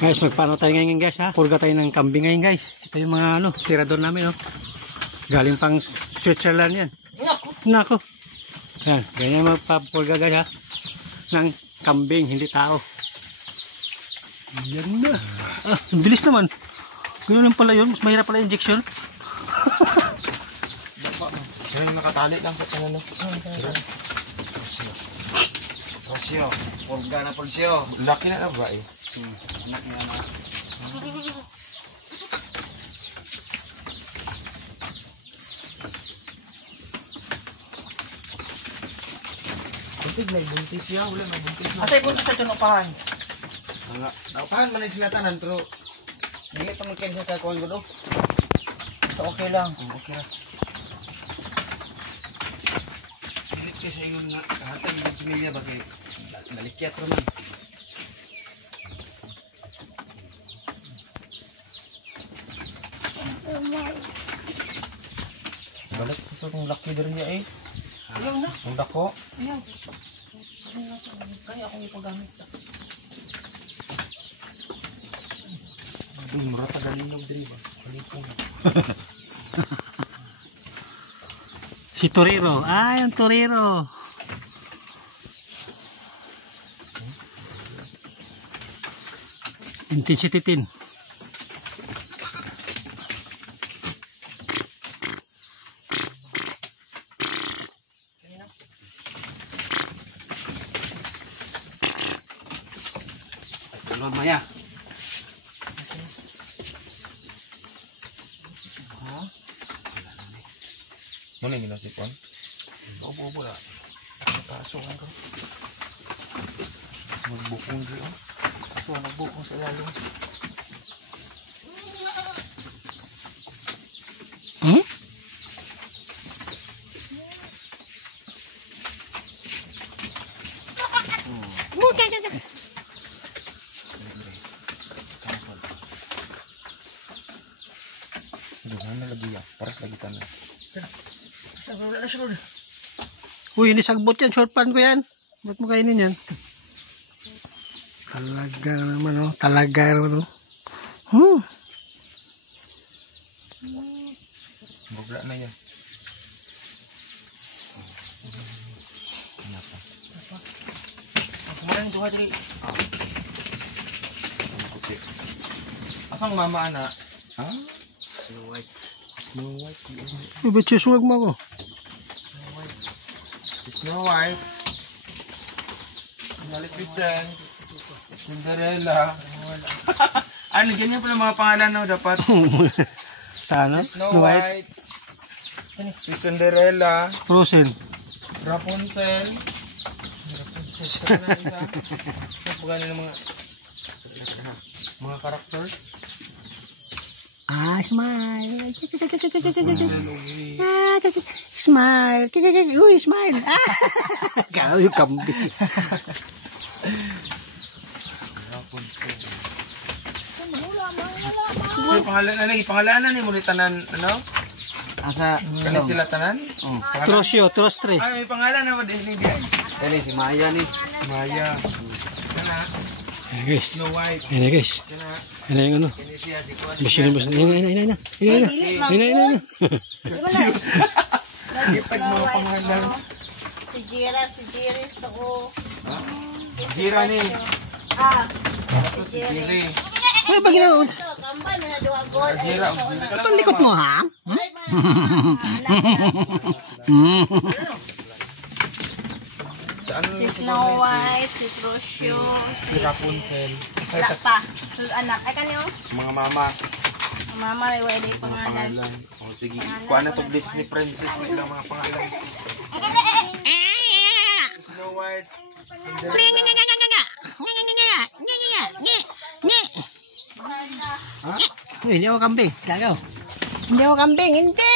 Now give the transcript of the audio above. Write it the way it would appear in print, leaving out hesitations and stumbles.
Guys, magpaano tayo ngayon guys ha? Purga tayo ng kambing ngayon guys. Ito yung mga tirador namin galing pang Switzerland yan. Nako. Yan, ganyan magpapurga guys ha. Ng kambing, hindi tao. Yan na. Bilis naman. Ganoon lang pala yun. Mas mahirap pala injection. Yan nakatali lang sa kanano. Rasyo. Purga na pulsyo. Laki na ba eh? Anak niya na. Kasi may buntis siya. Wala may buntis na. Asay buntis sa tunupahan. Naupahan man sila tanan pero Dili pa magkain sa kakuan ko do. So okay lang. okay ra. Pilit ka sa ingon nga kahatag yung similya ba kay balikyat raman. Balik sa itong laki din niya eh. Ayaw na. Ang dako. Ayaw. Kaya akong ipagamit sa. Mura tagalinog diri ba? Kalipong. Si Torero. Yung Torero. Intensity 10. Tulon maya. Muna yung ginasipon? Opo na. Nakasukan ko. Magbukong dito. Kaso nagbukong sa lalo. Duhan na lagi yan. Paras lagi tanah. Uy, ini sagbot yan. Short pan ko yan. Ba't mo kainin yan? Talaga naman Talaga naman Bugla na yan. Kenapa? Kemarin duha diri. Okay. Asang mama anak? Snow White. Snow White. Uy, ba't sisuwag mo ako? Snow White. Maleficent. Cinderella. Ano, ganyan pala mga pangalan dapat. Sana? Si Snow White. Si Cinderella. Frozen. Rapunzel. Sana isa. Pagano ng mga karakter. Smile. Smile. Uy, smile. Kaya yung kambing. Rapunzel. So, pangalanan ni mo ni tanan, ano? Asa Kani sila tanan? Trosyo, Trostre. May pangalan na ba din ni Bian? Dali si Maya ni. Maya. Kana? Ayan guys. Snow White. Ayan guys. Kana? Ayan yung ano. Kani siya si Kuan. Ayan. Ipag mga pangalan. Si Jira, si Jiris to. Jira ni. Si Jiri. Ay, pag ginawa. Kambal na duha god. Jira. Palikot mo ha? Si Snow White, si Trosyo, Si Rapunzel. wala pa. Sus anak, ay kanyo. Mga mama. Mama ray wala yung pangalan. Pangalan. O sige. Kuha na to Disney princess na ilang mga pangalan. Snow White. Uy, hindi ako kambing. Kagaw. Hindi ako kambing. Hindi.